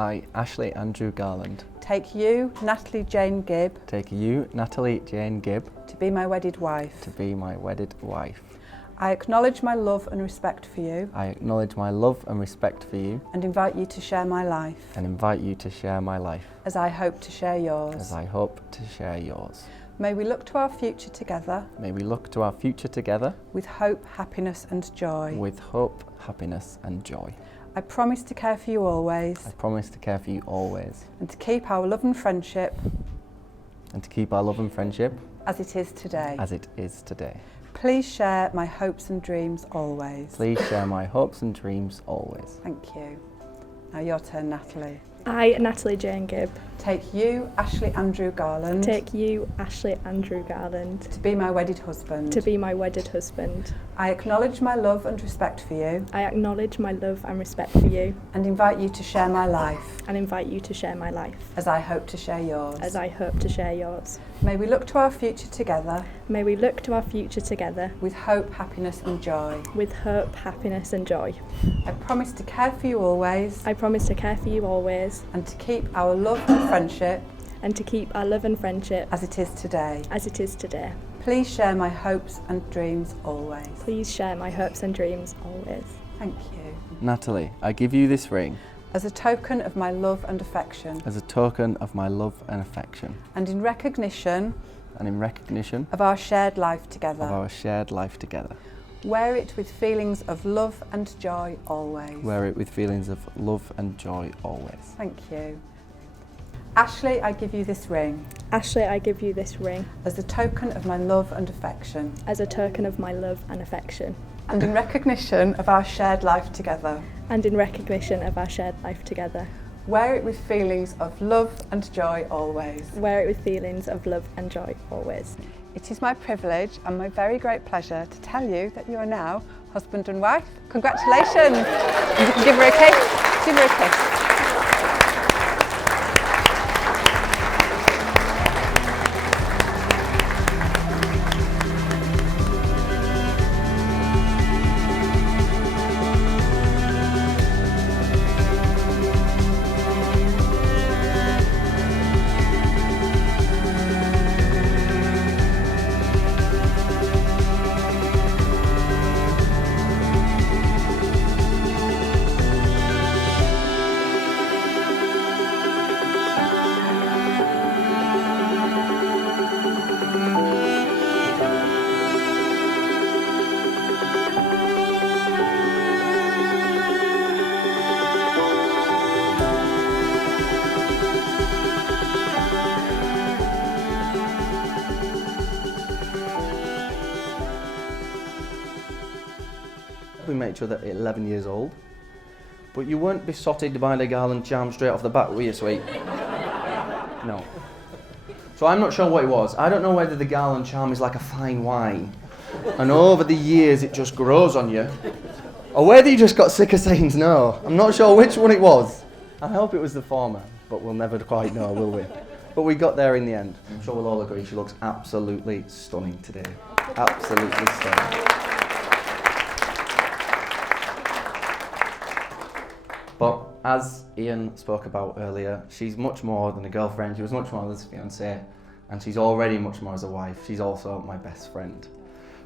I, Ashley Andrew Garland, take you, Natalie Jane Gibb, take you, Natalie Jane Gibb, to be my wedded wife. to be my wedded wife. I acknowledge my love and respect for you I acknowledge my love and respect for you and invite you to share my life and invite you to share my life as I hope to share yours. as I hope to share yours. May we look to our future together May we look to our future together with hope, happiness and joy. with hope, happiness and joy. I promise to care for you always I promise to care for you always and to keep our love and friendship and to keep our love and friendship as it is today. as it is today. Please share my hopes and dreams always. Please share my hopes and dreams always. Thank you. Now your turn, Natalie. I, Natalie Jane Gibb, Take you, Ashley Andrew Garland, take you, Ashley Andrew Garland, to be my wedded husband. to be my wedded husband. I acknowledge my love and respect for you I acknowledge my love and respect for you and invite you to share my life and invite you to share my life as I hope to share yours. as I hope to share yours. May we look to our future together May we look to our future together with hope, happiness and joy. with hope, happiness and joy. I promise to care for you always I promise to care for you always and to keep our love and friendship and to keep our love and friendship as it is today. as it is today. Please share my hopes and dreams always. Please share my hopes and dreams always. Thank you. Natalie, I give you this ring As a token of my love and affection as a token of my love and affection and in recognition and in recognition of our shared life together. of our shared life together. Wear it with feelings of love and joy always. Wear it with feelings of love and joy always. Thank you. Ashley, I give you this ring Ashley, I give you this ring as a token of my love and affection as a token of my love and affection and in recognition of our shared life together. and in recognition of our shared life together. Wear it with feelings of love and joy always. Wear it with feelings of love and joy always. It is my privilege and my very great pleasure to tell you that you are now husband and wife. Congratulations! And you can give her a kiss. Give her a kiss. We met each other at 11 years old, but you weren't besotted by the Garland charm straight off the bat, were you, sweet? No. So I'm not sure what it was. I don't know whether the Garland charm is like a fine wine, and over the years it just grows on you, or whether you just got sick of saying no. I'm not sure which one it was. I hope it was the former, but we'll never quite know, will we? But we got there in the end. I'm sure we'll all agree she looks absolutely stunning today. Absolutely stunning. But as Ian spoke about earlier, she's much more than a girlfriend, she was much more than a fiancée, and she's already much more as a wife. She's also my best friend.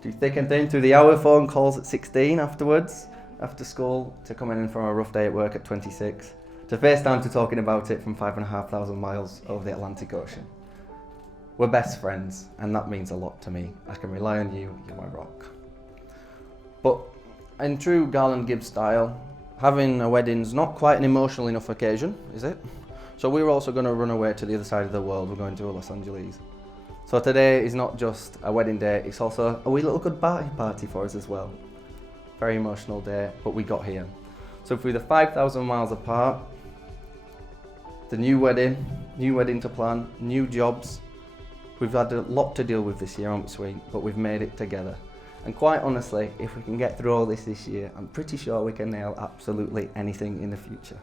Through thick and thin, through the hour phone calls at 16 afterwards, after school, to coming in from a rough day at work at 26, to FaceTime to talking about it from 5,500 miles over the Atlantic Ocean. We're best friends, and that means a lot to me. I can rely on you, you're my rock. But in true Garland Gibb style, having a wedding's not quite an emotional enough occasion, is it? So we're also going to run away to the other side of the world. We're going to Los Angeles. So today is not just a wedding day, it's also a wee little goodbye party for us as well. Very emotional day, but we got here. So through the 5,000 miles apart, the new wedding to plan, new jobs. We've had a lot to deal with this year, haven't we, sweet? But we've made it together. And quite honestly, if we can get through all this year, I'm pretty sure we can nail absolutely anything in the future.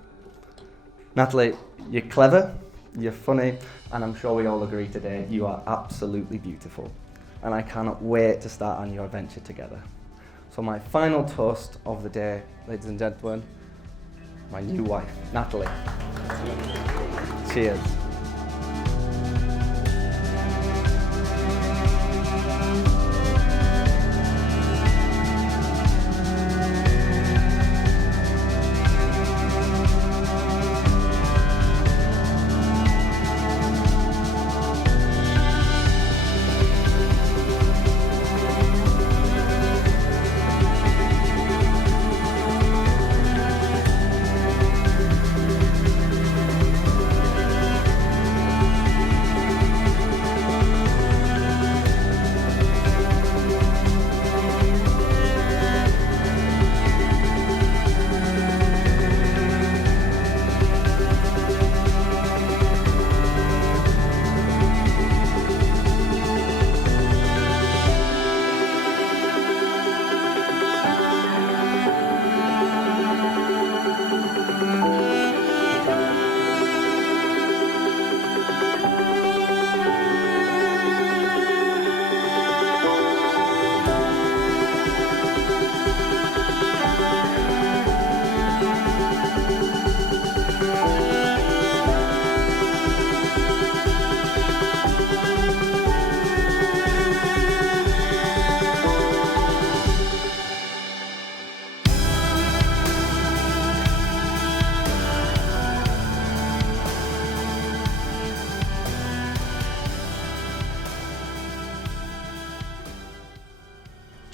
Natalie, you're clever, you're funny, and I'm sure we all agree today, you are absolutely beautiful. And I cannot wait to start on your adventure together. So my final toast of the day, ladies and gentlemen, my new wife, Natalie. Cheers.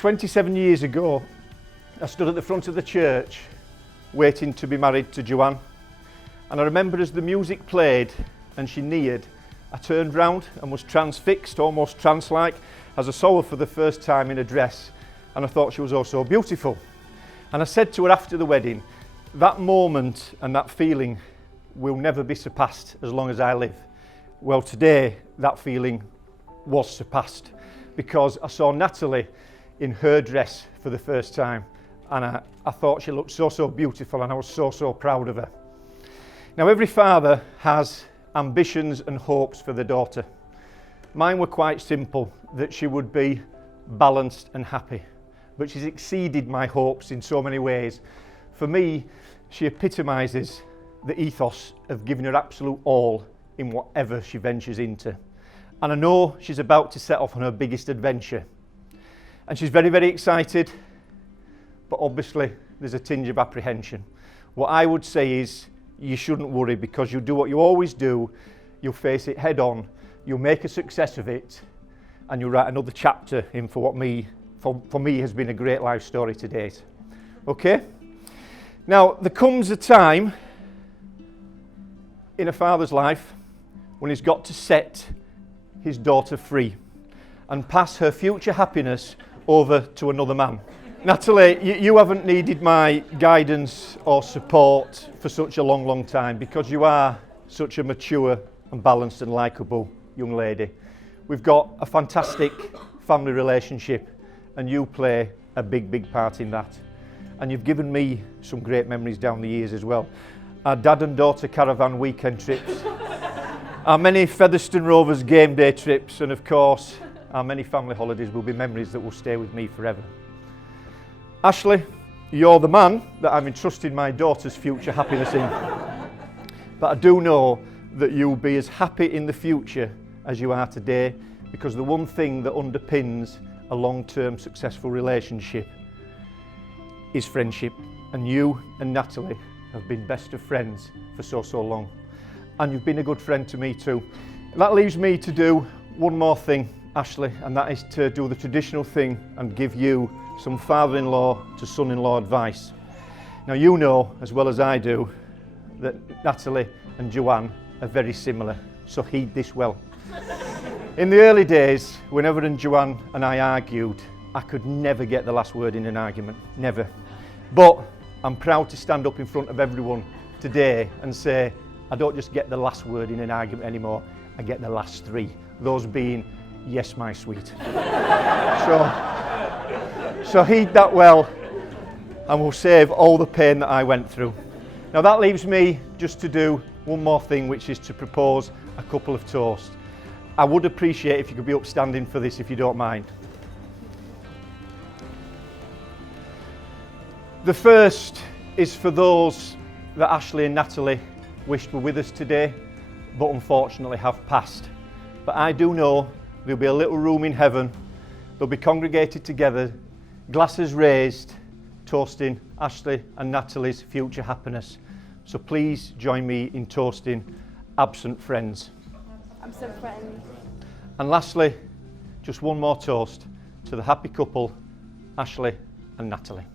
"27 years ago, I stood at the front of the church waiting to be married to Joanne. And I remember as the music played and she neared, I turned round and was transfixed, almost trance-like, as I saw her for the first time in a dress, and I thought she was oh so beautiful. And I said to her after the wedding, that moment and that feeling will never be surpassed as long as I live. Well, today that feeling was surpassed, because I saw Natalie in her dress for the first time, and I thought she looked so beautiful, and I was so proud of her. Now, every father has ambitions and hopes for their daughter. Mine were quite simple, that she would be balanced and happy, but she's exceeded my hopes in so many ways. For me, she epitomises the ethos of giving her absolute all in whatever she ventures into. And I know she's about to set off on her biggest adventure. And she's very excited, but obviously there's a tinge of apprehension. What I would say is, you shouldn't worry, because you'll do what you always do. You'll face it head on, you'll make a success of it, and you'll write another chapter in for what for me has been a great life story to date. Okay? Now, there comes a time in a father's life when he's got to set his daughter free and pass her future happiness over to another man. Natalie, you haven't needed my guidance or support for such a long time, because you are such a mature and balanced and likeable young lady. We've got a fantastic family relationship, and you play a big part in that. And you've given me some great memories down the years as well. Our dad and daughter caravan weekend trips, our many Featherstone Rovers game day trips, and of course our many family holidays will be memories that will stay with me forever. Ashley, you're the man that I'm entrusting my daughter's future happiness in. But I do know that you'll be as happy in the future as you are today, because the one thing that underpins a long-term successful relationship is friendship. And you and Natalie have been best of friends for so long. And you've been a good friend to me too. That leaves me to do one more thing, Ashley, and that is to do the traditional thing and give you some father-in-law to son-in-law advice. Now, you know as well as I do that Natalie and Joanne are very similar, so heed this well. In the early days, whenever Joanne and I argued, I could never get the last word in an argument, never. But I'm proud to stand up in front of everyone today and say, I don't just get the last word in an argument anymore, I get the last three, those being, yes, my sweet. So heed that well, and we'll save all the pain that I went through. Now that leaves me just to do one more thing, which is to propose a couple of toasts. I would appreciate if you could be upstanding for this, if you don't mind. The first is for those that Ashley and Natalie wished were with us today, but unfortunately have passed. But I do know there'll be a little room in heaven. They'll be congregated together, glasses raised, toasting Ashley and Natalie's future happiness. So please join me in toasting absent friends. Absent friends. And lastly, just one more toast to the happy couple, Ashley and Natalie.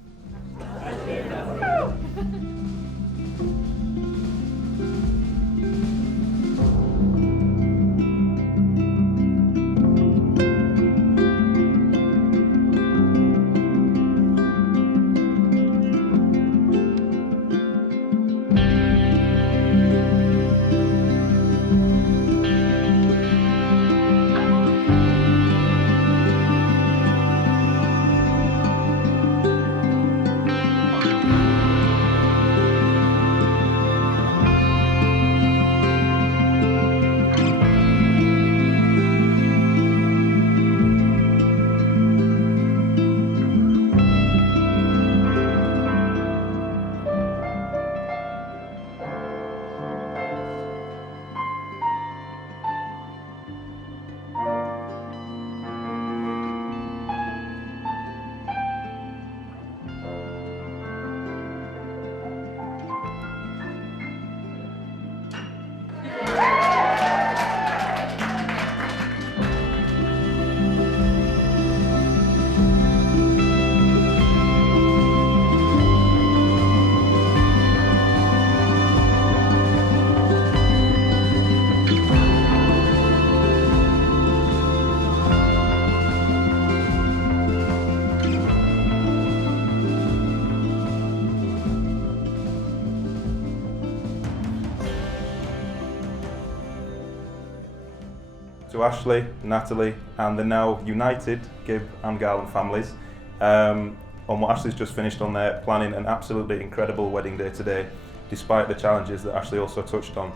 To Ashley, Natalie and the now united Gibb and Garland families on what Ashley's just finished on there, planning an absolutely incredible wedding day today, despite the challenges that Ashley also touched on.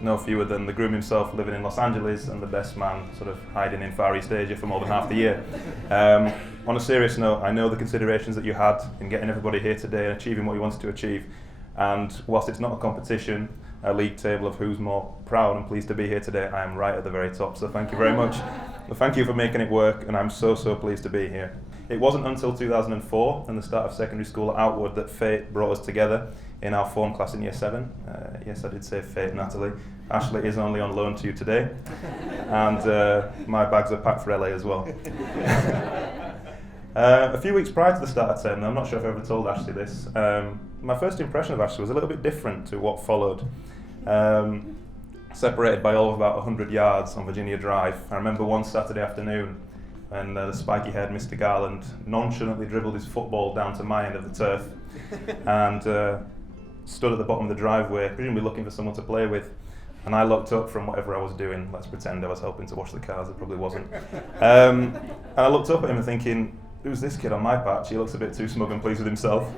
No fewer than the groom himself living in Los Angeles and the best man sort of hiding in Far East Asia for more than half the year. On a serious note, I know the considerations that you had in getting everybody here today and achieving what you wanted to achieve, and whilst it's not a competition, a league table of who's more proud and pleased to be here today, I am right at the very top, so thank you very much. Well, thank you for making it work, and I'm so pleased to be here. It wasn't until 2004 and the start of secondary school at Outwood that fate brought us together in our form class in Year 7. Yes, I did say fate, Natalie. Ashley is only on loan to you today, and my bags are packed for LA as well. A few weeks prior to the start of term, I'm not sure if I ever told Ashley this, my first impression of Ashley was a little bit different to what followed. Separated by all of about 100 yards on Virginia Drive. I remember one Saturday afternoon when the spiky-haired Mr Garland nonchalantly dribbled his football down to my end of the turf and stood at the bottom of the driveway, presumably looking for someone to play with. And I looked up from whatever I was doing. Let's pretend I was helping to wash the cars, it probably wasn't. And I looked up at him and thinking, who's this kid on my patch? He looks a bit too smug and pleased with himself.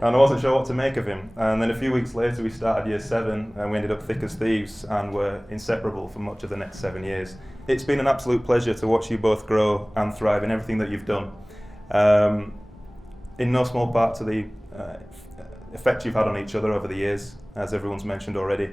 And I wasn't sure what to make of him. And then a few weeks later we started Year 7 and we ended up thick as thieves and were inseparable for much of the next 7 years. It's been an absolute pleasure to watch you both grow and thrive in everything that you've done. In no small part to the effect you've had on each other over the years, as everyone's mentioned already.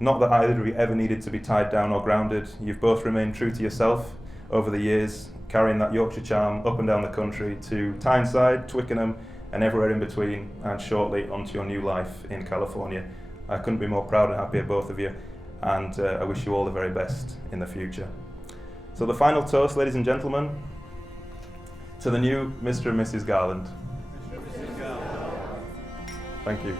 Not that either of you ever needed to be tied down or grounded. You've both remained true to yourself over the years, carrying that Yorkshire charm up and down the country to Tyneside, Twickenham, and everywhere in between, and shortly onto your new life in California. I couldn't be more proud and happy of both of you, and I wish you all the very best in the future. So the final toast, ladies and gentlemen, to the new Mr. and Mrs Garland. Thank you.